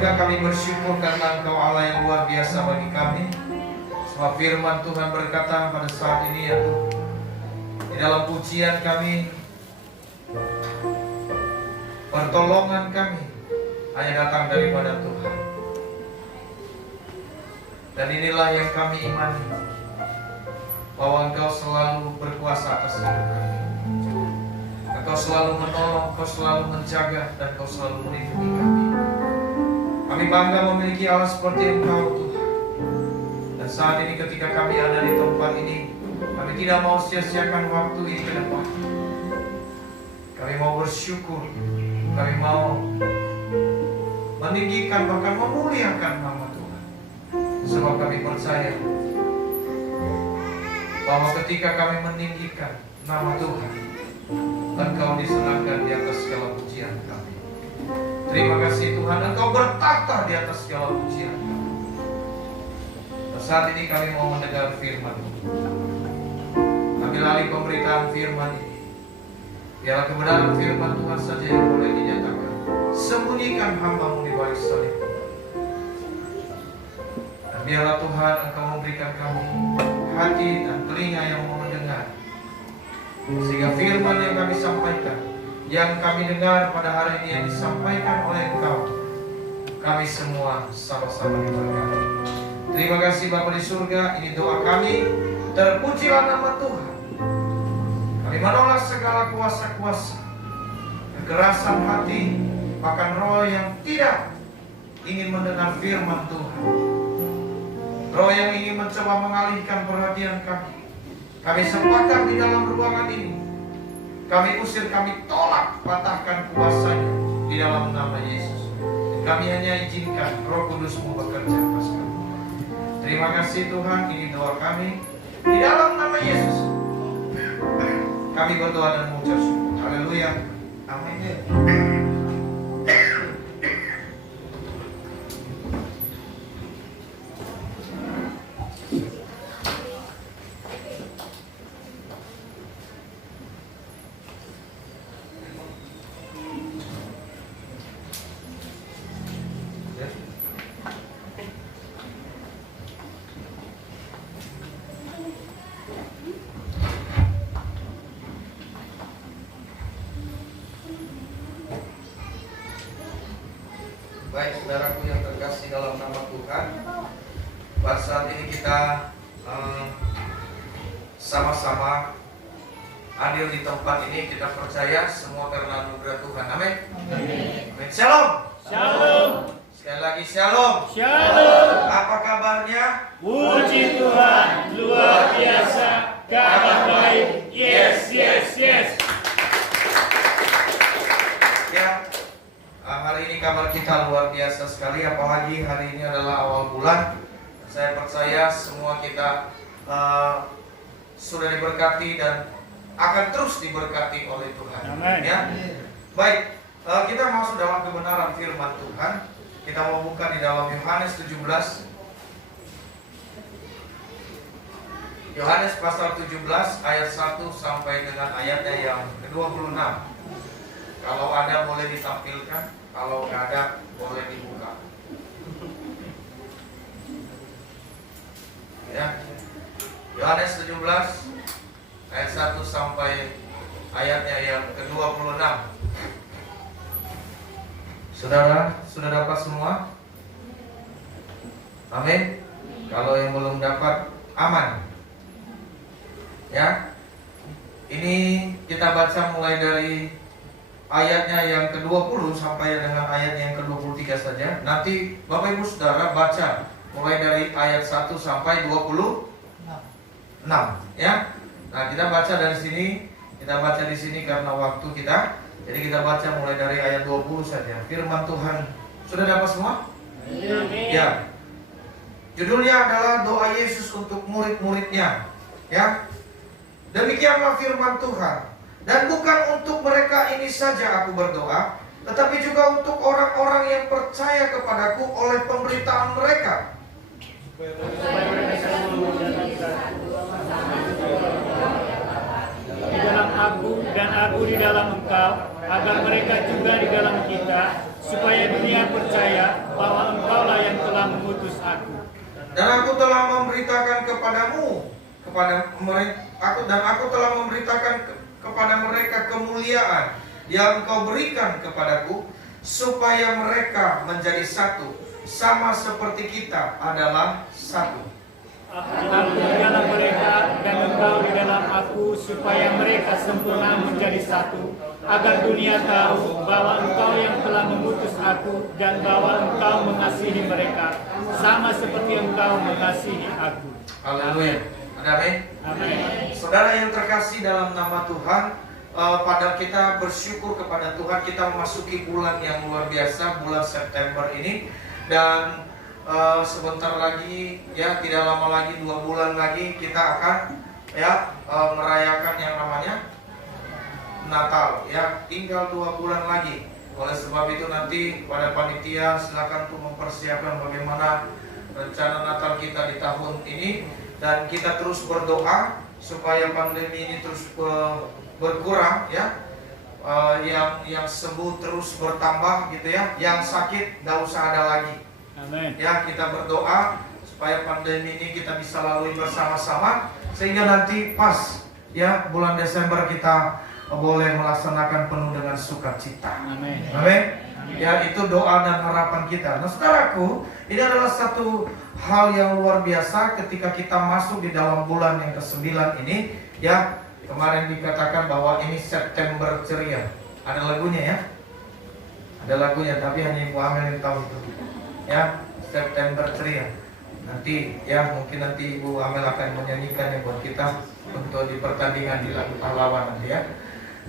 surga, kami bersyukur karena Engkau Allah yang luar biasa bagi kami. Sebab firman Tuhan berkata pada saat ini ya Tuhan, di dalam pujian kami, pertolongan kami hanya datang daripada Tuhan. Dan inilah yang kami imani, bahwa Engkau selalu berkuasa atas hidup kami. Engkau selalu menolong, Engkau selalu menjaga, dan Engkau selalu melindungi kami. Kami bangga memiliki Allah seperti Engkau Tuhan. Dan saat ini ketika kami ada di tempat ini, kami tidak mau sia-siakan waktu ini ke depan. Kami mau bersyukur, kami mau meninggikan bahkan memuliakan nama Tuhan. Sebab kami percaya bahwa ketika kami meninggikan nama Tuhan, Engkau disenangkan di atas segala pujian kami. Terima kasih Tuhan, Engkau bertata di atas segala pujian kami. Dan saat ini kami mau mendengar firman. Ambil alih pemberitaan firman ini. Biarlah kebenaran firman Tuhan saja yang boleh dinyatakan. Sembunyikan hamba-Mu di balik salib. Dan biarlah Tuhan Engkau memberikan kami hati dan telinga yang mau mendengar, sehingga firman yang kami sampaikan, yang kami dengar pada hari ini yang disampaikan oleh Engkau, kami semua sama-sama diberkati. Terima kasih Bapa di surga, ini doa kami. Terpujilah nama Tuhan. Kami menolak segala kuasa-kuasa, kekerasan hati, bahkan roh yang tidak ingin mendengar firman Tuhan, roh yang ingin mencoba mengalihkan perhatian kami. Kami sepakat di dalam ruangan ini, kami usir, kami tolak, patahkan kuasanya di dalam nama Yesus. Kami hanya izinkan Roh Kudus-Mu bekerja atas kami. Terima kasih Tuhan, ini doa kami di dalam nama Yesus. Kami berdoa dan mengucap syukur. Haleluya. Amin. Baik saudaraku yang terkasih dalam nama Tuhan, pada saat ini kita sama-sama hadir di tempat ini. Kita percaya semua karena anugerah Tuhan. Amin. Amin. Shalom. Shalom. Sekali lagi shalom. Shalom. Apa kabarnya? Puji Tuhan, luar biasa, kabar baik. Yes. Ya. Hari ini kabar kita luar biasa sekali, apalagi hari ini adalah awal bulan. Saya percaya semua kita sudah diberkati dan akan terus diberkati oleh Tuhan. Amin. Ya. Baik, kita masuk dalam kebenaran firman Tuhan. Kita mau buka di dalam Yohanes 17. Yohanes pasal 17 ayat 1 sampai dengan ayatnya yang ke-26. Kalau ada boleh ditampilkan. Kalau nggak ada, boleh dibuka. Ya, Yohanes 17 ayat 1 sampai ayatnya yang ke-26. Saudara, sudah dapat semua? Amin. Kalau yang belum dapat, aman. Ya, ini kita baca mulai dari ayatnya yang ke-20 sampai dengan ayatnya yang ke-23 saja. Nanti Bapak Ibu Saudara baca mulai dari ayat 1 sampai 26 ya. Nah, kita baca dari sini, kita baca di sini karena waktu kita. Jadi kita baca mulai dari ayat 20 saja. Firman Tuhan sudah dapat semua? Amin. Ya. Judulnya adalah doa Yesus untuk murid-muridnya. Ya. Demikianlah firman Tuhan. Dan bukan untuk mereka ini saja aku berdoa, tetapi juga untuk orang-orang yang percaya kepadaku oleh pemberitaan mereka. Di dalam aku dan aku di dalam engkau, agar mereka juga di dalam kita, supaya dunia percaya bahwa kepadamu, kepada mereka, aku telah memberitakan kepada mereka kemuliaan yang Engkau berikan kepadaku, supaya mereka menjadi satu, sama seperti kita adalah satu. Aku di dalam mereka dan Engkau di dalam aku, supaya mereka sempurna menjadi satu, agar dunia tahu bahwa Engkau yang telah mengutus aku dan bahwa Engkau mengasihi mereka sama seperti Engkau mengasihi aku. Haleluya. Amin. Amin. Saudara yang terkasih dalam nama Tuhan, pada kita bersyukur kepada Tuhan, kita memasuki bulan yang luar biasa, bulan September ini, dan sebentar lagi, ya tidak lama lagi, 2 bulan lagi kita akan merayakan yang namanya Natal, ya tinggal 2 bulan lagi. Oleh sebab itu nanti pada panitia silakan untuk mempersiapkan bagaimana rencana Natal kita di tahun ini, dan kita terus berdoa supaya pandemi ini terus berkurang, ya. Yang sembuh terus bertambah gitu ya, yang sakit gak usah ada lagi. Amin. Ya, kita berdoa supaya pandemi ini kita bisa lalui bersama-sama, sehingga nanti pas ya bulan Desember kita boleh melaksanakan penuh dengan sukacita. Amin. Amin. Ya, itu doa dan harapan kita. Nah, saudaraku, ini adalah satu hal yang luar biasa ketika kita masuk di dalam bulan yang ke-9 ini, ya. Kemarin dikatakan bahwa ini September ceria. Ada lagunya ya? Ada lagunya, tapi hanya Ibu Amel yang tahu itu. Ya, September ceria. Nanti ya mungkin nanti Ibu Amel akan menyanyikannya buat kita untuk di pertandingan di lagu pahlawan nanti ya,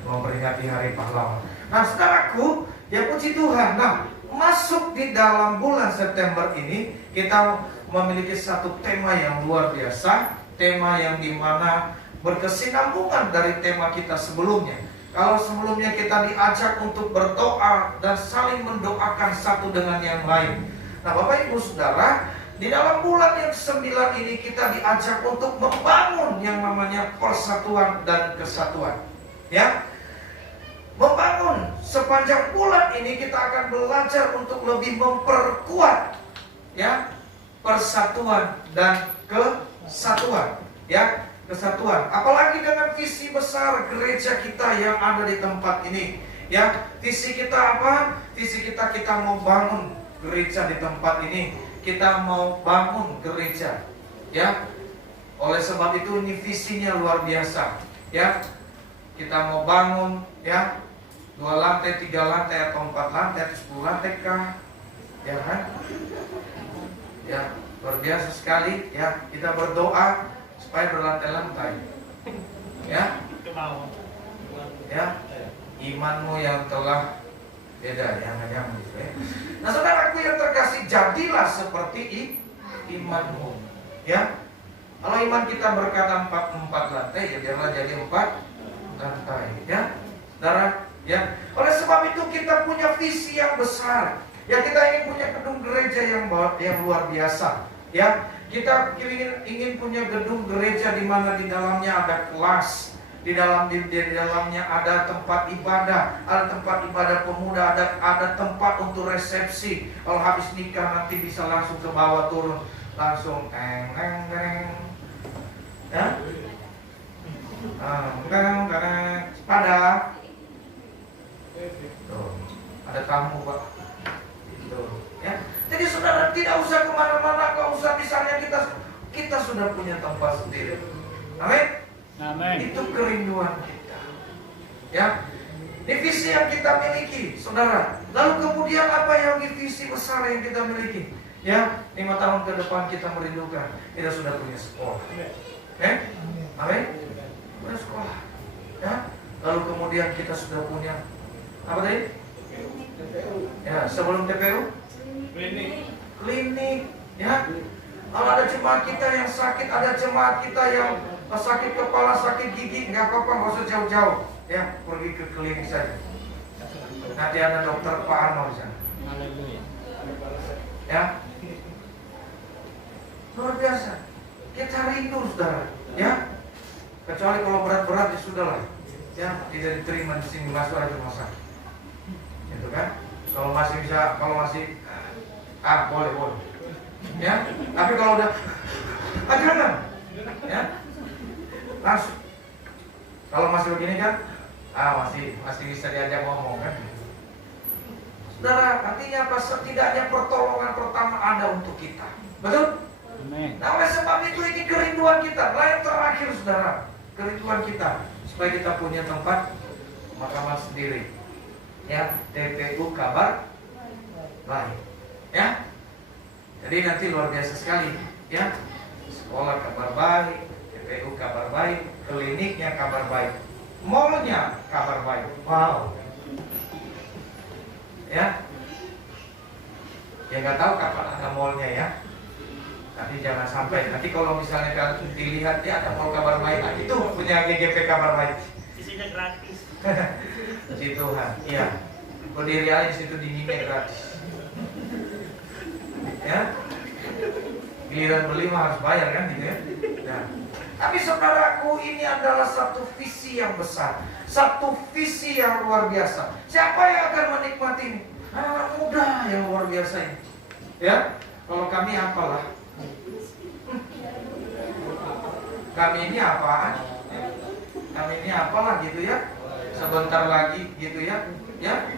memperingati Hari Pahlawan. Nah, saudaraku, ya puji Tuhan. Nah, masuk di dalam bulan September ini kita memiliki satu tema yang luar biasa, tema yang dimana berkesinambungan dari tema kita sebelumnya. Kalau sebelumnya kita diajak untuk berdoa dan saling mendoakan satu dengan yang lain. Nah, Bapak Ibu Saudara, di dalam bulan yang 9 ini kita diajak untuk membangun yang namanya persatuan dan kesatuan. Ya, membangun sepanjang bulan ini kita akan belajar untuk lebih memperkuat ya persatuan dan kesatuan. Ya, kesatuan. Apalagi dengan visi besar gereja kita yang ada di tempat ini. Ya, visi kita apa? Visi kita mau bangun gereja di tempat ini. Kita mau bangun gereja. Ya. Oleh sebab itu ini visinya luar biasa. Ya. Kita mau bangun ya 2 lantai, 3 lantai atau 4 lantai, 10 lantai kah? Ya kan? Ya, luar biasa sekali ya. Kita berdoa supaya berlantai-lantai. Ya. Ya. Imanmu yang telah beda yang hanya gitu ya. Nah, saudaraku yang terkasih, jadilah seperti imanmu. Ya. Kalau iman kita berkata 4 lantai, ya biarlah jadi 4 lantai. Ya. Saudara, ya. Oleh sebab itu kita punya visi yang besar. Ya, kita ingin punya gedung gereja yang luar biasa. Ya. Kita ingin punya gedung gereja di mana di dalamnya ada kelas, di dalamnya ada tempat ibadah, ada tempat ibadah pemuda, ada tempat untuk resepsi. Kalau habis nikah nanti bisa langsung ke bawah turun, langsung ya, pada, tuh, ada tamu Pak, tuh, ya. Jadi saudara tidak usah kemana-mana, gak usah misalnya kita sudah punya tempat sendiri. Amin. Amin. Itu kerinduan kita. Ya. Ini visi yang kita miliki, saudara. Lalu kemudian apa yang visi besar yang kita miliki? Ya, 5 tahun ke depan kita merindukan kita sudah punya sekolah. Amin. Punya sekolah. Ya. Lalu kemudian kita sudah punya apa tadi? Ya, sebelum TPU? Klinik. Ya. Kalau ada jemaat kita yang sakit, ada jemaat kita yang sakit kepala, sakit gigi, nggak apa-apa, nggak usah jauh-jauh, ya pergi ke klinik saja. Nanti ada dokter Pak Arno di sana. Ya, luar biasa. Kita rindu, saudara. Ya, kecuali kalau berat-berat ya sudahlah. Ya, tidak diterima di sini, masuk aja rumah sakit. Gitu kan? Kalau masih bisa, boleh. Ya, tapi kalau udah, jangan. Ya, langsung. Kalau masih begini kan, masih bisa diajak ngomong kan. Saudara, artinya apa? Setidaknya pertolongan pertama ada untuk kita. Betul? Amin. Nah, oleh sebab itu ini kerinduan kita. Nah, yang terakhir saudara, kerinduan kita supaya kita punya tempat pemakaman sendiri. Ya, TPU kabar baik. Ya. Jadi nanti luar biasa sekali, ya. Sekolah kabar baik, TPU kabar baik, kliniknya kabar baik, mallnya kabar baik. Wow. Ya. Ya nggak tahu kapan ada mallnya ya. Tapi jangan sampai nanti kalau misalnya kalian dilihat ya ada mall kabar baik, nah, itu punya GGP kabar baik. Isinya gratis. Puji Tuhan, iya. Berdiri aja di situ dinginnya gratis. Ya, giliran beli mah harus bayar kan gitu ya. Nah, tapi saudaraku ini adalah satu visi yang besar, satu visi yang luar biasa. Siapa yang akan menikmati ini? Anak muda yang luar biasa ini. Ya, kalau kami apalah? Kami ini apaan? Kami ini apalah gitu ya? Sebentar lagi gitu ya, ya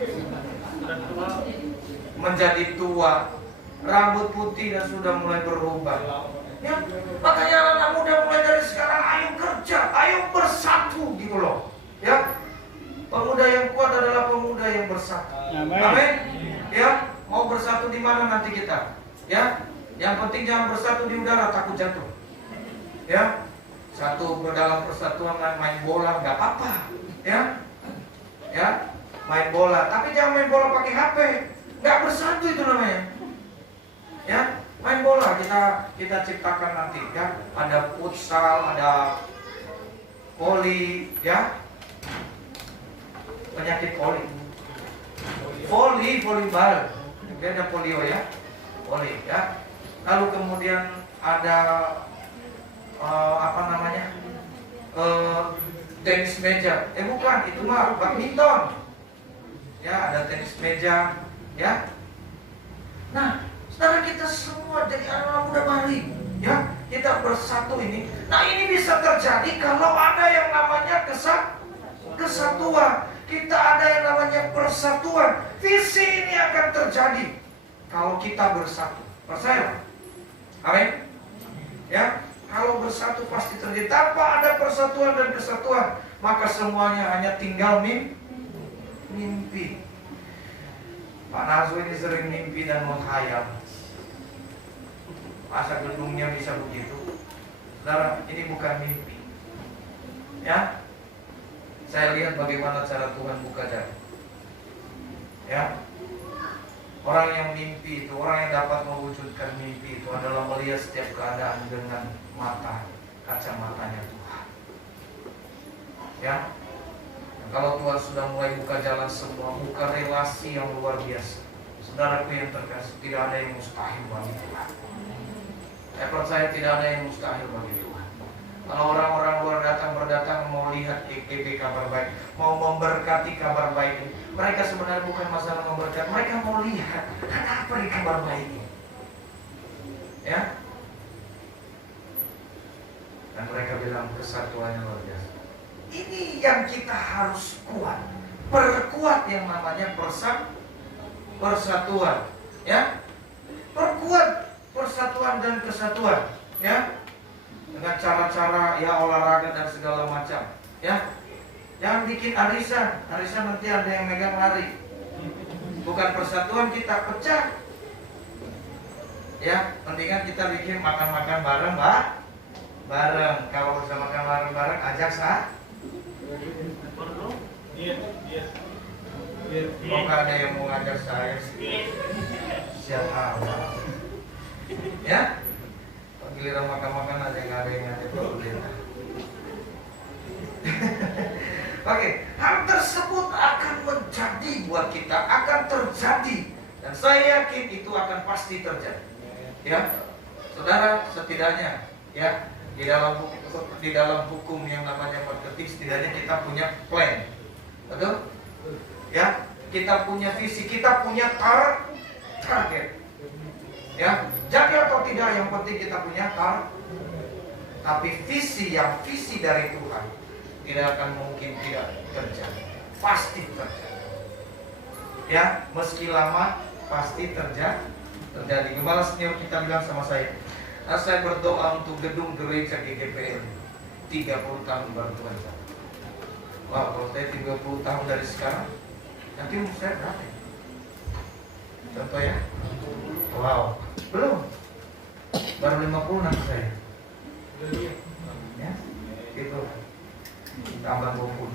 menjadi tua, rambut putih dan sudah mulai berubah. Ya, makanya anak muda mulai dari sekarang ayo kerja, ayo bersatu gitu loh. Ya, pemuda yang kuat adalah pemuda yang bersatu. Amin. Ya, mau bersatu di mana nanti kita? Ya, yang penting jangan bersatu di udara takut jatuh. Ya, satu dalam persatuan main bola nggak apa-apa. Ya, ya main bola, tapi jangan main bola pakai HP, nggak bersatu itu namanya. Ya, main bola kita ciptakan nanti ya, ada futsal, ada voli, ya penyakit volleyball, ada polio ya, voli ya. Lalu kemudian ada tenis meja, bukan, itu mah badminton. Ya, ada tenis meja, ya. Nah, saudara kita semua jadi anak muda balik, ya. Kita bersatu ini. Nah, ini bisa terjadi kalau ada yang namanya kesatuan. Kita ada yang namanya persatuan. Visi ini akan terjadi kalau kita bersatu. Percaya? Amin. Ya. Kalau bersatu pasti terjadi. Tanpa ada persatuan dan kesatuan, maka semuanya hanya tinggal mimpi. Pak Nazo ini sering mimpi dan menghayal. Masa gedungnya bisa begitu? Saudara, ini bukan mimpi. Ya, saya lihat bagaimana cara Tuhan buka jalan. Ya, orang yang mimpi itu, orang yang dapat mewujudkan mimpi itu adalah melihat setiap keadaan dengan kacamatanya Tuhan. Ya, nah, kalau Tuhan sudah mulai buka jalan semua, buka relasi yang luar biasa. Saudaraku yang terkasih, tidak ada yang mustahil bagi Tuhan. Saya percaya tidak ada yang mustahil bagi Tuhan. Kalau orang-orang luar berdatang mau lihat GGP kabar baik, mau memberkati kabar baik ini, mereka sebenarnya bukan masalah memberkati, mereka mau lihat ada apa di kabar baik ini. Ya. Dan mereka bilang kesatuannya luar biasa. Ini yang kita harus kuat. Perkuat yang namanya persatuan. Ya. Perkuat persatuan dan kesatuan. Ya. Dengan cara-cara ya olahraga dan segala macam. Ya. Jangan bikin arisan nanti ada yang megang lari. Bukan persatuan, kita pecah. Ya, mendingan kita bikin makan-makan bareng, Mbak. Bareng. Kalau bisa makan bareng-bareng, ajak kok nggak ada yang mau ngajak saya sih? Siapa? Ya? Giliran makan-makan aja nggak ada yang ngajak pendeta. Oke, hal tersebut akan menjadi buat kita, akan terjadi, dan saya yakin itu akan pasti terjadi. Ya, saudara, setidaknya ya di dalam hukum yang namanya marketing, setidaknya kita punya plan, betul? Ya, kita punya visi, kita punya target. Ya, jadi atau tidak yang penting kita punya Tapi visi dari Tuhan tidak akan mungkin tidak terjadi. Pasti terjadi. Ya, meski lama pasti terjadi. Gembala senior kita bilang sama saya, nah, saya berdoa untuk gedung gereja GGPL 30 tahun baru Tuhan. Wah, kalau saya 30 tahun dari sekarang, nanti umur saya berapa ya? Contoh ya. Wow, belum. Baru 50 nanti saya. Ya, gitu. Tambah 20.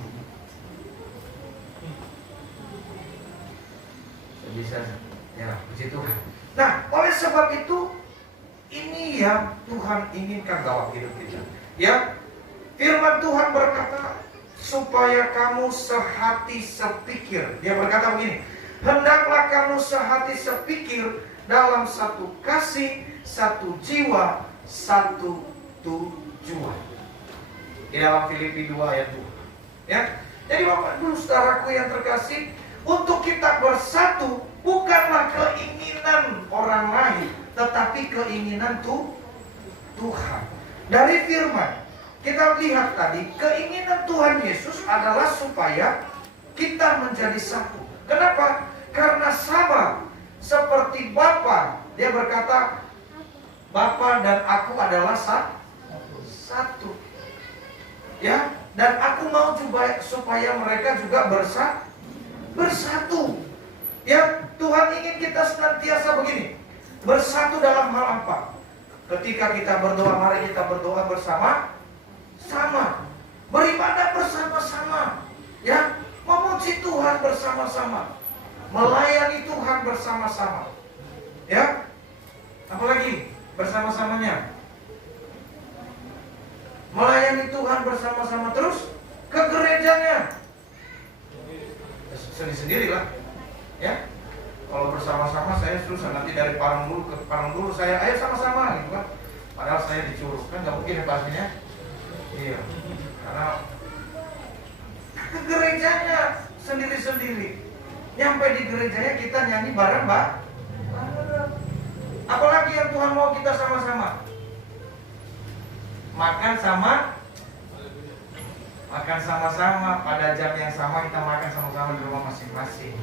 Bisa, ya, puji Tuhan. Nah, oleh sebab itu, ini yang Tuhan inginkan dalam hidup kita. Ya, firman Tuhan berkata, supaya kamu sehati sepikir. Dia berkata begini, hendaklah kamu sehati sepikir dalam satu kasih, satu jiwa, satu tujuan. Di dalam Filipi 2 ayat 2. Ya, jadi Bapak Ibu saudaraku yang terkasih, untuk kita bersatu bukanlah keinginan orang lain, tetapi keinginan Tuhan. Dari firman kita lihat tadi, keinginan Tuhan Yesus adalah supaya kita menjadi satu. Kenapa? Karena sama seperti Bapa. Dia berkata, Bapa dan aku adalah satu. Ya, dan aku mau juga supaya mereka juga bersatu. Ya, Tuhan ingin kita senantiasa begini, bersatu dalam hal apa? Ketika kita berdoa, mari kita berdoa bersama-sama, beribadah bersama-sama, ya, memuji Tuhan bersama-sama, melayani Tuhan bersama-sama, ya. Apalagi bersama-samanya, melayani Tuhan bersama-sama, terus ke gerejanya sendiri-sendiri lah. Ya, kalau bersama-sama saya susah, nanti dari Parang dulu ke Parang dulu saya, ayo sama-sama gitu kan. Padahal saya dicurug, kan nggak mungkin ya pastinya. Iya, karena ke gerejanya sendiri-sendiri. Nyampe di gerejanya kita nyanyi bareng, Mbak. Apalagi yang Tuhan mau kita sama-sama. Makan sama-sama pada jam yang sama, kita makan sama-sama di rumah masing-masing.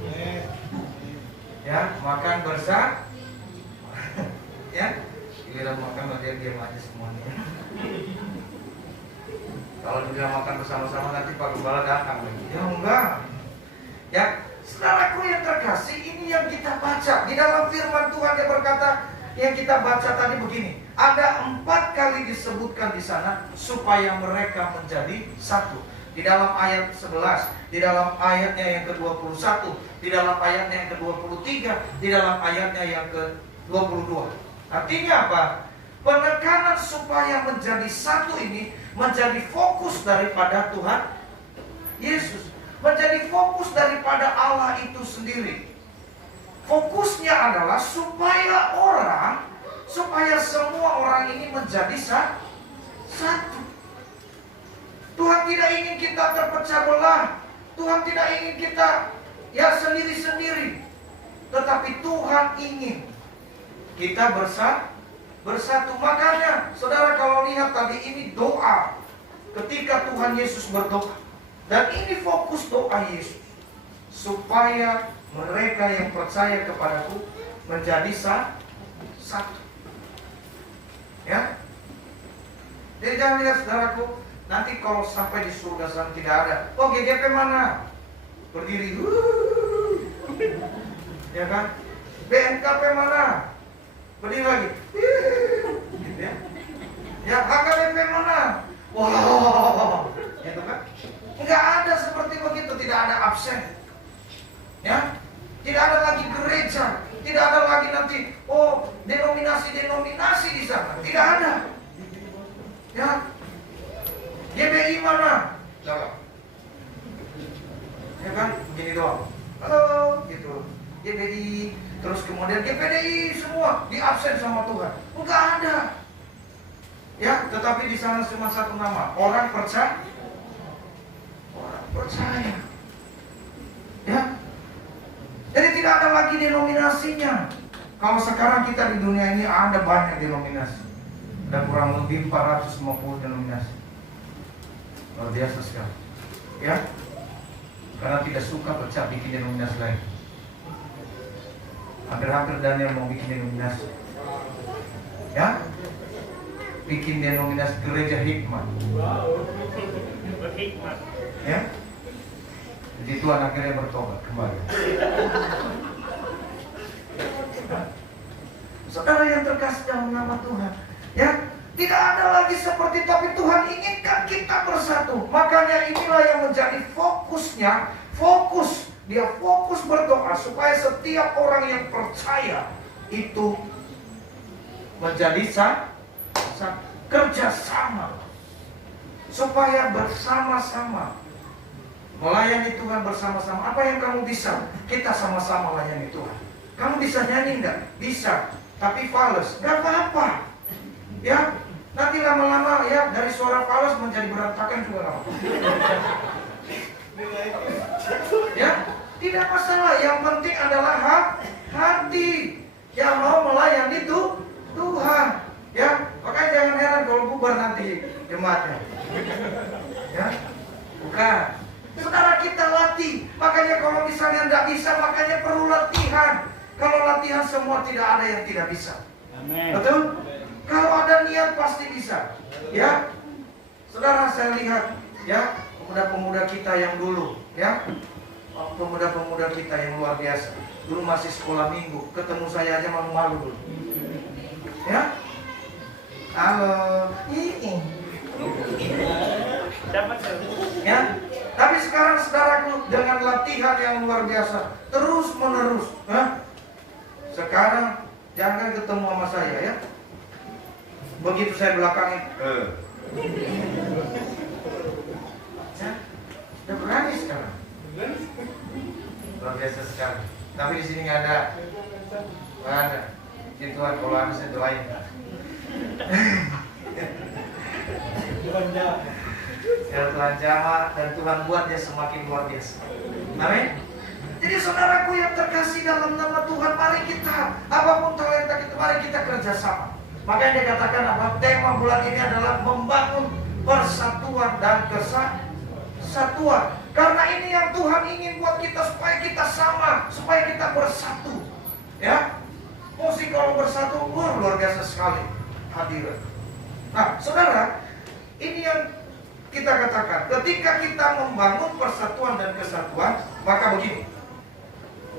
Ya, makan bersama. Ya, giliran makan bagian diam aja semuanya. Kalau dibilang makan bersama-sama nanti Pak Gembala datang lagi. Ya enggak. Ya, saudaraku yang terkasih, ini yang kita baca di dalam firman Tuhan. Dia berkata, yang kita baca tadi begini, ada 4 kali disebutkan di sana supaya mereka menjadi satu. Di dalam ayat 11, di dalam ayatnya yang ke-21, di dalam ayatnya yang ke-23, di dalam ayatnya yang ke-22. Artinya apa? Penekanan supaya menjadi satu ini menjadi fokus daripada Tuhan Yesus, menjadi fokus daripada Allah itu sendiri. Fokusnya adalah supaya semua orang ini menjadi satu. Tuhan tidak ingin kita terpecah belah. Tuhan tidak ingin kita ya sendiri-sendiri. Tetapi Tuhan ingin kita bersatu. Makanya saudara kalau lihat tadi ini doa ketika Tuhan Yesus berdoa. Dan ini fokus doa Yesus, supaya mereka yang percaya kepadaku menjadi satu. Ya. Jadi jangan lihat saudaraku, nanti kalau sampai di surga sana tidak ada. Oh, GGP mana? Berdiri. Ya kan? BNKP mana? Berdiri lagi. Gitu ya. Ya, HKBP mana? Wow. Gitu kan? Enggak ada seperti begitu, tidak ada absen. Ya, tidak ada lagi gereja, tidak ada lagi nanti denominasi di sana, tidak ada. Ya, GBI mana? Jangan. Ya kan, begini doang. Halo, gitu. GBI, terus kemudian GPDI semua di absen sama Tuhan. Enggak ada. Ya, tetapi di sana cuma satu nama, orang percaya. Ya. Jadi tidak ada lagi denominasinya. Kalau sekarang kita di dunia ini ada banyak denominasi. Ada kurang lebih 450 denominasi. Luar biasa sekali. Ya, karena tidak suka pecah bikin denominasi lain. Hampir-hampir Daniel mau bikin denominasi. Ya, bikin denominasi gereja hikmat. Berhikmat. Ya, jadi Tuhan akhirnya bertobat kembali. Saudara yang terkasih dalam nama Tuhan, ya, tidak ada lagi seperti, tapi Tuhan inginkan kita bersatu. Makanya inilah yang menjadi fokusnya. Dia fokus berdoa supaya setiap orang yang percaya itu menjadi kerjasama, supaya bersama-sama melayani Tuhan bersama-sama. Apa yang kamu bisa? Kita sama-sama layani Tuhan. Kamu bisa nyanyi enggak? Bisa. Tapi fals, enggak apa-apa. Ya, nanti lama-lama ya dari suara fals menjadi berantakan juga enggak apa-apa. Ya, tidak masalah. Yang penting adalah hati yang mau melayani Tuhan. Ya, makanya jangan heran kalau bubar nanti jemaatnya. Ya, bukan. Saudara, kita latih. Makanya kalau misalnya tidak bisa, makanya perlu latihan. Kalau latihan semua tidak ada yang tidak bisa. Amin. Betul? Kalau ada niat pasti bisa. Ya, saudara, saya lihat ya pemuda-pemuda kita yang dulu, ya, pemuda-pemuda kita yang luar biasa. Dulu masih sekolah minggu, ketemu saya aja malu-malu dulu. Ya, halo, ya. Tapi sekarang saudaraku dengan latihan yang luar biasa, terus menerus, ya. Sekarang jangan ketemu sama saya, ya. Begitu saya belakangin, ya, udah berani sekarang. Luar biasa sekali. Tapi di sini nggak ada. Gitu kan, kalau ada saya doain. Ya Tuhan jamah dan Tuhan buat dia semakin luar biasa. Amin. Jadi saudaraku yang terkasih dalam nama Tuhan, mari kita, apapun talenta kita, mari kita kerjasama. Makanya dia katakan apa? Tema bulan ini adalah membangun persatuan dan kesatuan. Karena ini yang Tuhan ingin buat kita, supaya kita sama, supaya kita bersatu. Ya, musik kalau bersatu luar biasa sekali hadirat. Nah, saudara, ini yang kita katakan, ketika kita membangun persatuan dan kesatuan, maka begini.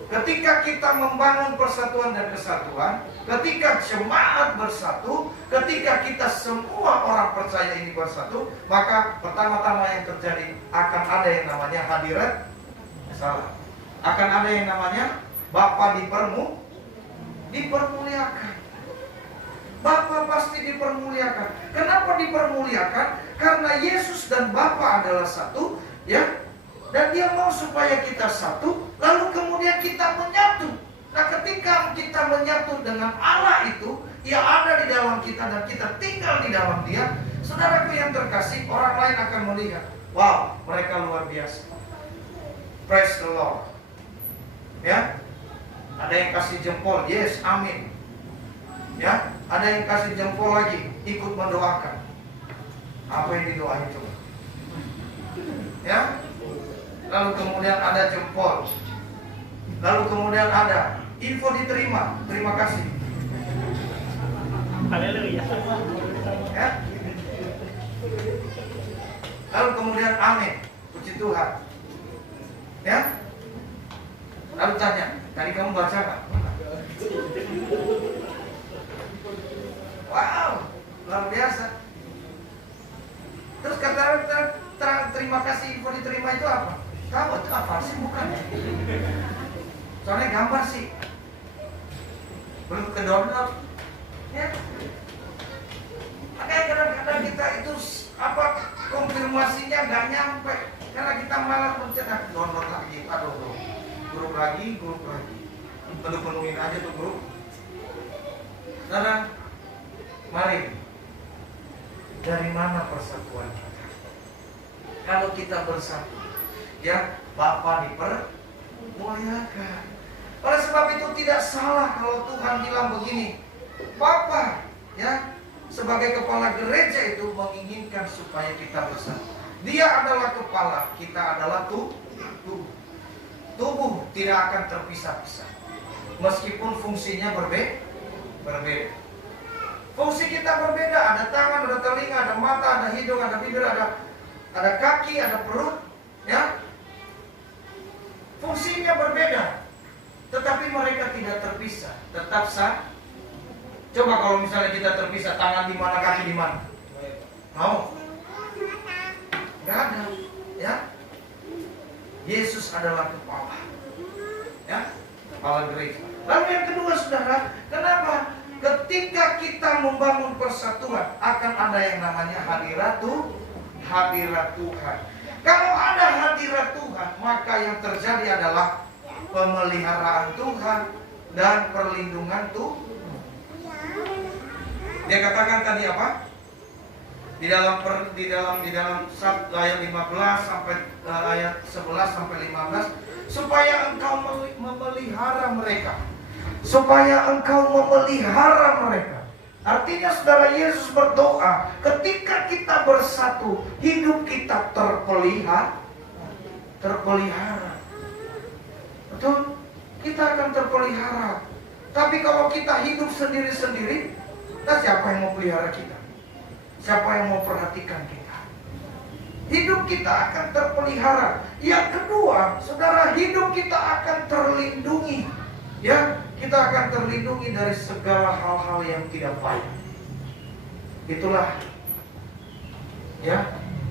Ketika kita membangun persatuan dan kesatuan, ketika jemaat bersatu, ketika kita semua orang percaya ini bersatu, maka pertama-tama yang terjadi akan ada yang namanya hadirat. Salah. Akan ada yang namanya Bapa dipermuliakan. Bapa pasti dipermuliakan. Kenapa dipermuliakan? Karena Yesus dan Bapa adalah satu, ya. Dan dia mau supaya kita satu, lalu kemudian kita menyatu. Nah, ketika kita menyatu dengan Allah itu, dia ada di dalam kita dan kita tinggal di dalam dia. Saudaraku yang terkasih, orang lain akan melihat, wow, mereka luar biasa. Praise the Lord. Ya, ada yang kasih jempol, yes, amin. Ya, ada yang kasih jempol lagi, ikut mendoakan. Apa yang didoain coba? Ya. Lalu kemudian ada jempol. Lalu kemudian ada info diterima, terima kasih. Haleluya. Ya. Lalu kemudian amin, puji Tuhan. Ya. Lalu tanya, tadi kamu baca nggak? Wow, luar biasa. Terus kata terima kasih, info diterima itu apa? Tahu itu apa sih? Bukan. Soalnya gambar sih. Belum ke download. Ya. Makanya kadang-kadang kita itu apa konfirmasinya nggak nyampe karena kita malah mencetak download lagi, aduh, grup lagi. Penuhin aja tuh grup. Sekarang, mari. Dari mana persatuan kita? Kalau kita bersatu, ya, Bapa dipermuliakan. Oleh sebab itu tidak salah kalau Tuhan bilang begini, Bapa, ya, sebagai kepala gereja itu menginginkan supaya kita bersatu. Dia adalah kepala, kita adalah tubuh. Tubuh tidak akan terpisah-pisah, meskipun fungsinya berbeda. Fungsi kita berbeda, ada tangan, ada telinga, ada mata, ada hidung, ada bibir, ada kaki, ada perut, ya. Fungsinya berbeda, tetapi mereka tidak terpisah, tetap sah. Coba kalau misalnya kita terpisah, tangan di mana, kaki di mana? Mau? Nggak ada, ya. Yesus adalah kepala, ya, kepala gereja. Lalu yang kedua, saudara, kenapa? Ketika kita membangun persatuan, akan ada yang namanya hadirat Tuhan. Kalau ada hadirat Tuhan, maka yang terjadi adalah pemeliharaan Tuhan dan perlindungan Tuhan. Dia katakan tadi apa? Di dalam ayat 15 sampai ayat 11 sampai 15, supaya engkau memelihara mereka. Supaya engkau memelihara mereka. Artinya saudara, Yesus berdoa, ketika kita bersatu, hidup kita terpelihara. Betul? Kita akan terpelihara. Tapi kalau kita hidup sendiri-sendiri, nah siapa yang mau pelihara kita? Siapa yang mau perhatikan kita? Hidup kita akan terpelihara. Yang kedua, saudara, hidup kita akan terlindungi. Ya, kita akan terlindungi dari segala hal-hal yang tidak baik. Itulah, ya,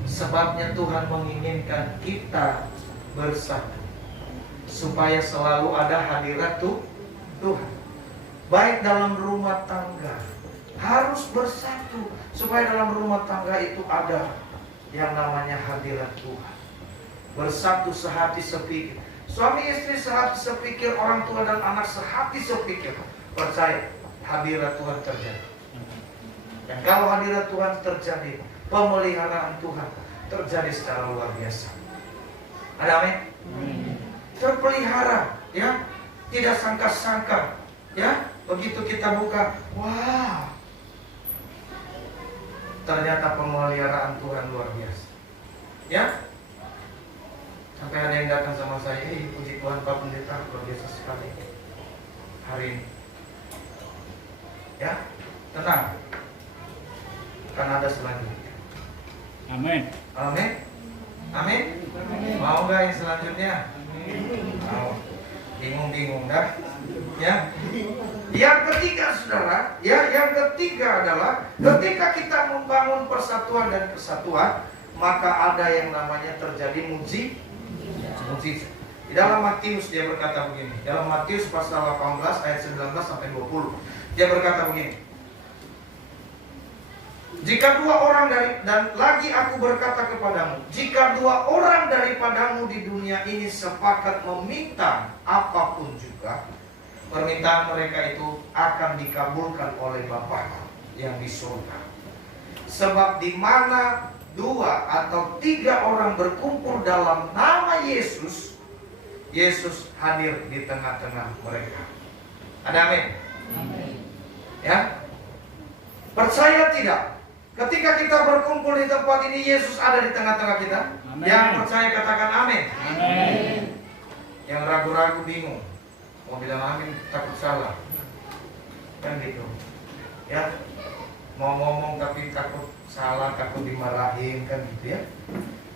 sebabnya Tuhan menginginkan kita bersatu, supaya selalu ada hadirat Tuhan. Baik dalam rumah tangga, harus bersatu, supaya dalam rumah tangga itu ada yang namanya hadirat Tuhan. Bersatu sehati sepikir. Suami istri sehati sepikir, orang tua dan anak sehati sepikir. Percaya, hadirat Tuhan terjadi. Dan kalau hadirat Tuhan terjadi, pemeliharaan Tuhan terjadi secara luar biasa. Ada amin? Terpelihara, ya. Tidak sangka-sangka, ya. Begitu kita buka, wah, ternyata pemeliharaan Tuhan luar biasa, ya. Sampai ada yang datang sama saya, puji Tuhan Pak Pendeta, luar biasa sekali hari ini. Ya, tenang, kan ada selanjutnya. Amin. Amin. Amin. Mau nggak yang selanjutnya? Mau. Bingung-bingung dah. Ya. Yang ketiga, saudara, ya, yang ketiga adalah ketika kita membangun persatuan dan kesatuan, maka ada yang namanya terjadi mujizat. Di dalam Matius dia berkata begini. Dalam Matius pasal 18 ayat 19 sampai 20. Dia berkata begini. Jika dua orang dan lagi aku berkata kepadamu, jika dua orang daripadamu di dunia ini sepakat meminta apapun juga, permintaan mereka itu akan dikabulkan oleh Bapa yang di surga. Sebab di mana dua atau tiga orang berkumpul dalam nama Yesus, Yesus hadir di tengah-tengah mereka. Ada amin? Ya? Percaya tidak? Ketika kita berkumpul di tempat ini, Yesus ada di tengah-tengah kita. Amen. Yang percaya katakan amin. Amin. Yang ragu-ragu bingung, mau bilang amin takut salah, kan gitu. Ya, mau ngomong tapi takut salah, takut dimarahin, kan gitu ya.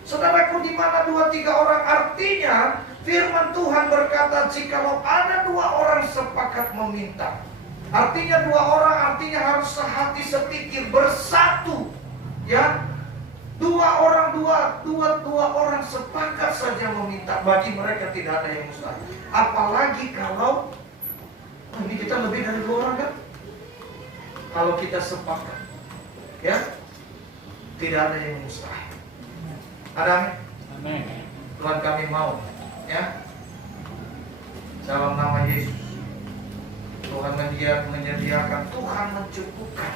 Saudaraku, di mana dua tiga orang, artinya firman Tuhan berkata, jikalau ada dua orang sepakat meminta. Artinya dua orang, artinya harus sehati sepikir, bersatu, ya. Dua orang sepakat saja meminta, bagi mereka tidak ada yang mustahil. Apalagi kalau ini kita lebih dari dua orang, kan? Kalau kita sepakat, ya, tidak ada yang mustahil. Ada amin? Tuhan kami mau, ya, dalam nama Yesus. Tuhan menyediakan, Tuhan mencukupkan,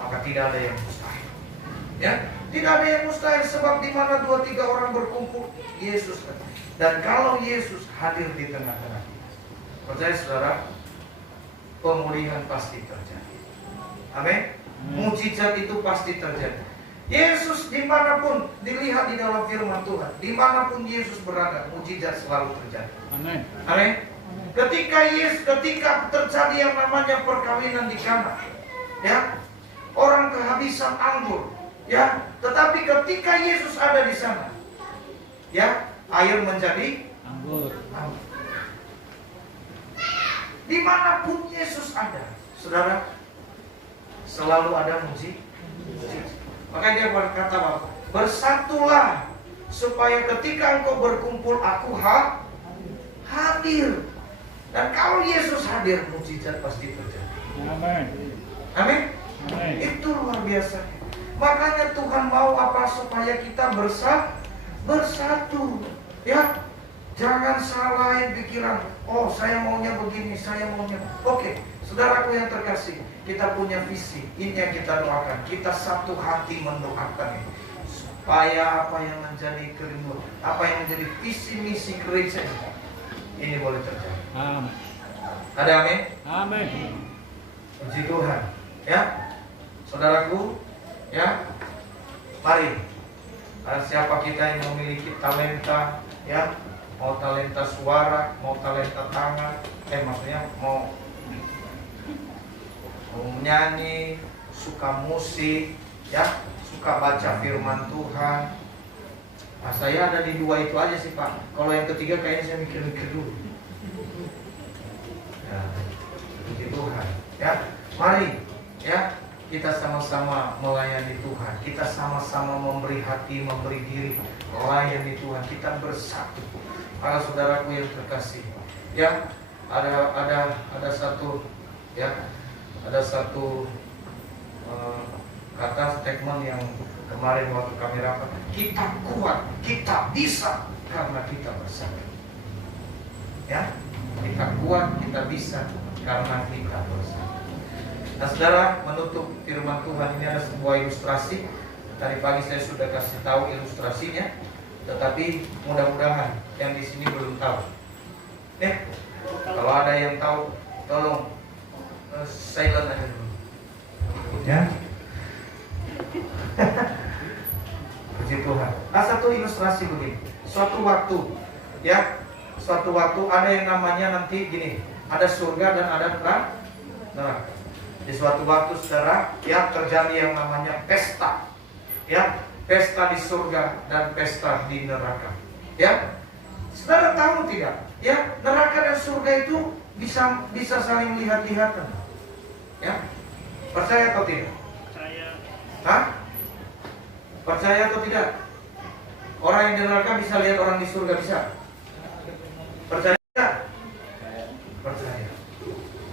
maka tidak ada yang mustahil. Ya, tidak ada yang mustahil, sebab di mana dua tiga orang berkumpul, Yesus. Dan kalau Yesus hadir di tengah-tengah kita, percaya saudara, pemulihan pasti terjadi. Amin. Mujizat itu pasti terjadi. Yesus dimanapun dilihat di dalam firman Tuhan, dimanapun Yesus berada, mujizat selalu terjadi. Amin. Amin. Ketika terjadi yang namanya perkawinan di Kana, ya, orang kehabisan anggur, ya, tetapi ketika Yesus ada di sana, ya, air menjadi Anggur. anggur. Dimanapun Yesus ada, saudara, selalu ada mujizat. Makanya dia berkata bahwa bersatulah supaya ketika engkau berkumpul aku hadir. Dan kalau Yesus hadir, mujizat pasti terjadi. Amin. Amin. Amin. Itu luar biasa. Makanya Tuhan mau apa? Supaya kita bersatu. Ya, jangan salahin pikiran. Oh, saya maunya begini, saya maunya. Oke, saudaraku yang terkasih, kita punya visi. Ini yang kita doakan. Kita satu hati mendoakan ini. Supaya apa yang menjadi kerinduan, apa yang menjadi visi misi gereja ini boleh terjadi. Amin. Ada amin? Amin. Puji Tuhan. Ya, saudaraku, ya, mari. Siapa kita yang memiliki talenta, ya, mau talenta suara, mau talenta tangan, maksudnya mau menyanyi, suka musik, ya, suka baca firman Tuhan. Nah, saya ada di dua itu aja sih Pak. Kalau yang ketiga kayaknya saya mikir-mikir dulu. Ya, puji Tuhan. Ya, mari, ya, kita sama-sama melayani Tuhan. Kita sama-sama memberi hati, memberi diri, melayani Tuhan. Kita bersatu. Para saudaraku yang terkasih, ya, ada satu, ya, ada satu kata statement yang kemarin waktu kami rapat. Kita kuat, kita bisa karena kita bersatu. Ya, kita kuat, kita bisa karena kita bersatu. Nah, saudara, menutup firman Tuhan ini ada sebuah ilustrasi. Tadi pagi saya sudah kasih tahu ilustrasinya, tetapi mudah-mudahan yang di sini belum tahu. Kalau ada yang tahu, tolong silent aja dulu. Ya. Puji Tuhan. Nah, satu ilustrasi begini. Suatu waktu, ya, suatu waktu ada yang namanya nanti gini, ada surga dan ada neraka. Di suatu waktu, saudara, ya, terjadi yang namanya pesta, ya, pesta di surga dan pesta di neraka. Ya, saudara tahu tidak? Ya, neraka dan surga itu bisa saling lihat-lihatan. Ya, percaya atau tidak? Percaya. Hah? Percaya atau tidak? Orang yang di neraka bisa lihat orang di surga, bisa? Percaya tidak? Percaya.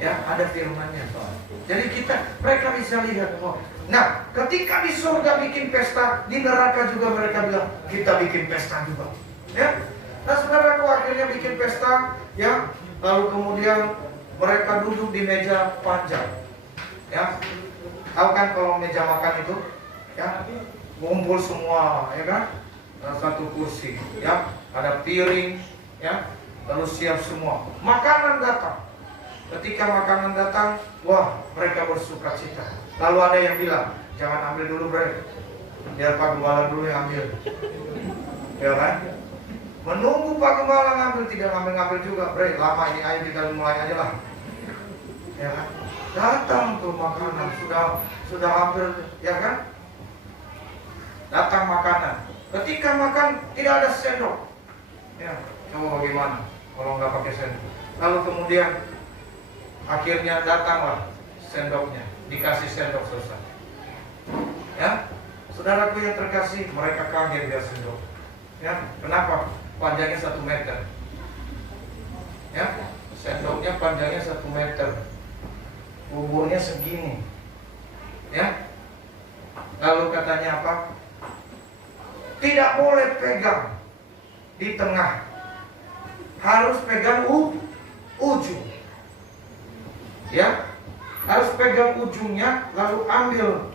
Ya, ada firman-Nya soal. Jadi mereka bisa lihat. Nah, ketika di surga bikin pesta, di neraka juga mereka bilang kita bikin pesta juga. Ya, nah, saudaraku, akhirnya bikin pesta, ya, lalu kemudian mereka duduk di meja panjang. Ya, tahu kan kalau meja makan itu, ya, ngumpul semua, ya kan, satu kursi, ya, ada piring, ya, lalu siap semua. Makanan datang. Ketika makanan datang, wah, mereka bersuka cita. Lalu ada yang bilang, jangan ambil dulu, bre, biar Pak Gembala dulu yang ambil. Ya kan? Menunggu Pak Gembala ngambil, tidak ngambil juga, bre, lama ini, ayo kita mulai aja lah. Ya kan? Datang tuh makanan, sudah hampir, ya kan? Datang makanan. Ketika makan tidak ada sendok. Ya, coba bagaimana kalau nggak pakai sendok? Lalu kemudian akhirnya datanglah sendoknya, dikasih sendok, selesai. Ya, saudaraku yang terkasih, mereka kaget lihat sendok. Ya, kenapa? Panjangnya 1 meter. Ya, sendoknya panjangnya 1 meter. Buburnya segini, ya. Lalu katanya apa? Tidak boleh pegang di tengah, harus pegang ujung, ya. Harus pegang ujungnya, lalu ambil,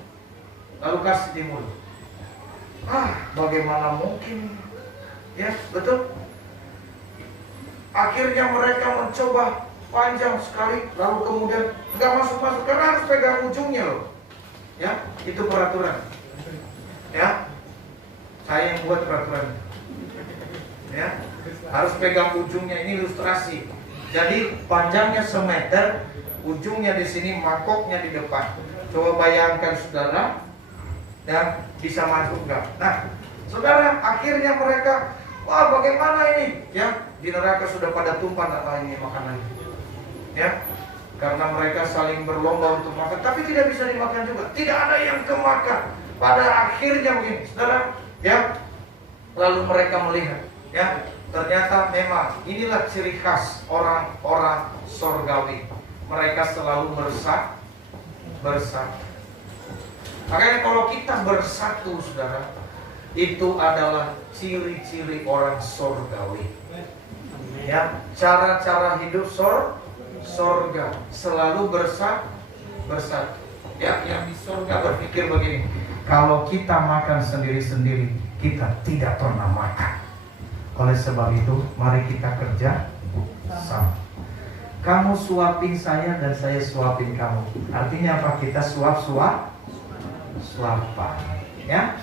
lalu kasih di mulut. Bagaimana mungkin? Ya, betul. Akhirnya mereka mencoba panjang sekali, lalu kemudian nggak masuk karena harus pegang ujungnya loh. Ya, itu peraturan. Ya, saya yang buat peraturan. Ya, harus pegang ujungnya, ini ilustrasi. Jadi panjangnya semeter, ujungnya di sini, mangkoknya di depan. Coba bayangkan saudara, dan bisa masuk nggak? Nah, saudara, akhirnya mereka, wah bagaimana ini? Ya, di neraka sudah pada tumpah ini makanan. Ya, karena mereka saling berlomba untuk makan, tapi tidak bisa dimakan juga. Tidak ada yang kemakan. Pada akhirnya begini, saudara, ya. Lalu mereka melihat, ya, ternyata memang inilah ciri khas orang-orang sorgawi. Mereka selalu bersatu. Makanya kalau kita bersatu, saudara, itu adalah ciri-ciri orang sorgawi. Ya, cara-cara hidup sorga selalu bersatu. Ya, yang di sorga berpikir begini, kalau kita makan sendiri-sendiri, kita tidak pernah makan. Oleh sebab itu, mari kita kerja sama. Kamu suapin saya dan saya suapin kamu. Artinya apa? Kita suapan. Ya,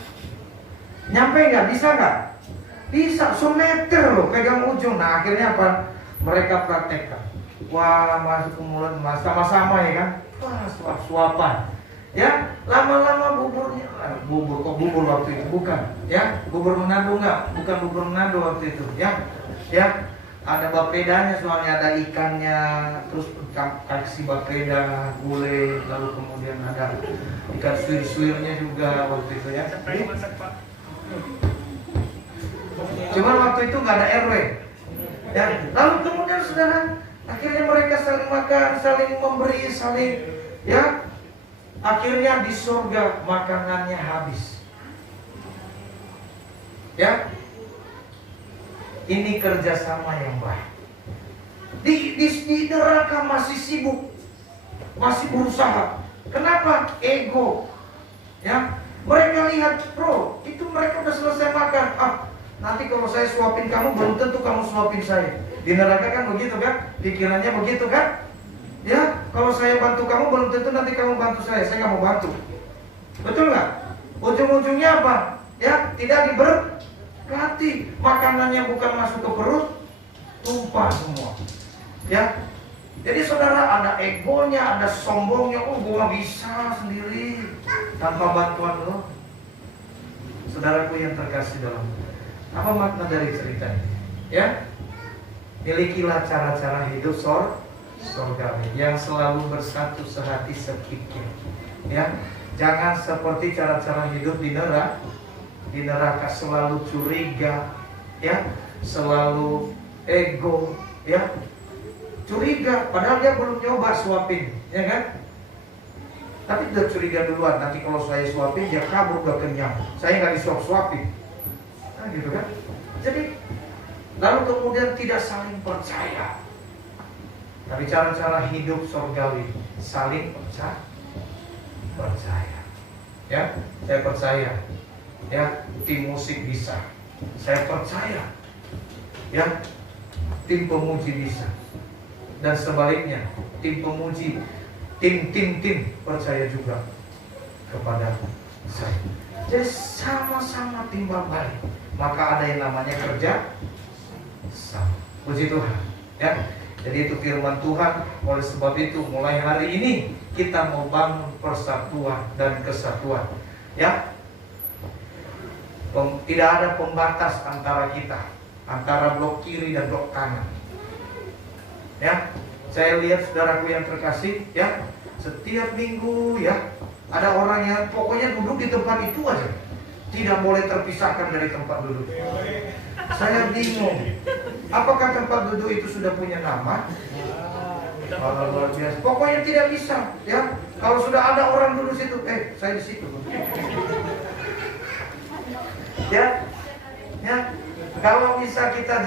nyampe nggak? Bisa nggak? Bisa, semeter loh, pegang ujung. Nah, akhirnya apa? Mereka praktekkan. Wah, masuk ke mulut, sama-sama ya kan? Wah, suap-suapan. Ya, lama-lama buburnya, bubur kok bubur waktu itu? Bukan, ya, bubur Manado nggak? Bukan bubur Manado waktu itu, ya, ya, ada bapedanya soalnya, ada ikannya, terus kasih bapeda, gulai, lalu kemudian ada ikan suir-suirnya juga waktu itu ya. Cuman waktu itu nggak ada RW, ya. Lalu kemudian saudara, akhirnya mereka saling makan, saling memberi, saling, ya. Akhirnya di surga makanannya habis. Ya, ini kerjasama yang baik. Di neraka masih sibuk, masih berusaha. Kenapa? Ego. Ya, mereka lihat, bro, itu mereka udah selesai makan. Nanti kalau saya suapin kamu, belum tentu kamu suapin saya. Di neraka kan begitu kan? Pikirannya begitu kan? Ya, kalau saya bantu kamu, belum tentu nanti kamu bantu saya nggak mau bantu. Betul nggak? Ujung-ujungnya apa? Ya, tidak diberkati. Makanannya bukan masuk ke perut, tumpah semua. Ya, jadi saudara, ada egonya, ada sombongnya. Oh, gua bisa sendiri tanpa bantuan lo. Saudaraku yang terkasih dalam, apa makna dari cerita ini? Ya, milikilah cara-cara hidup sorgawi yang selalu bersatu, sehati, sepikir. Ya, jangan seperti cara-cara hidup di neraka selalu curiga, ya, selalu ego, ya, curiga. Padahal dia belum nyoba suapin, ya kan? Tapi udah curiga duluan. Nanti kalau saya suapin, dia kabur udah kenyang. Saya nggak disuap-suapin, nah, gitu kan? Jadi lalu kemudian tidak saling percaya. Tapi cara-cara hidup surgawi saling percaya. Ya, saya percaya. Ya, tim musik bisa. Saya percaya. Ya, tim pemuji bisa. Dan sebaliknya, tim pemuji, tim percaya juga kepada saya. Jadi sama-sama timbal balik. Maka ada yang namanya kerja sama. Puji Tuhan. Ya. Jadi itu firman Tuhan. Oleh sebab itu mulai hari ini kita mau bangun persatuan dan kesatuan. Ya, tidak ada pembatas antara kita, antara blok kiri dan blok kanan. Ya, saya lihat saudaraku yang terkasih, ya, setiap minggu ya ada orang yang pokoknya duduk di tempat itu aja, tidak boleh terpisahkan dari tempat duduk. Saya bingung, apakah tempat duduk itu sudah punya nama? Luar biasa. Pokoknya tidak bisa, ya. Kalau sudah ada orang duduk situ, saya di situ. Ya, ya. Kalau bisa kita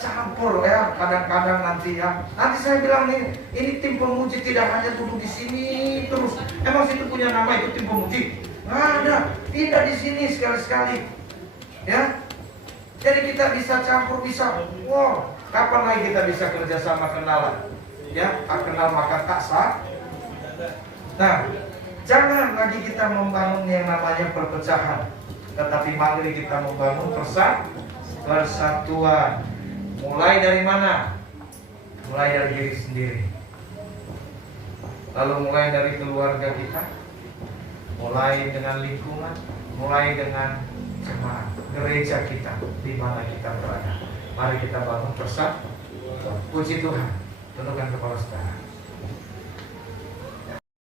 campur, ya. Kadang-kadang nanti ya. Nanti saya bilang ini tim pemuji tidak hanya duduk di sini terus. Emang situ punya nama itu tim pemuji? Nggak ada, tidak di sini sekali-sekali. Ya. Jadi kita bisa campur, bisa. Wow, kapan lagi kita bisa kerjasama kenalan? Ya, tak kenal maka tak sah. Nah, Jangan lagi kita membangun yang namanya perpecahan, tetapi mari kita membangun persatuan. Mulai dari mana? Mulai dari diri sendiri. Lalu mulai dari keluarga kita, mulai dengan lingkungan, mulai dengan jemaat, gereja kita, di mana kita berada. Mari kita bangun persatuan. Puji Tuhan. Tundukkan kepala saudara.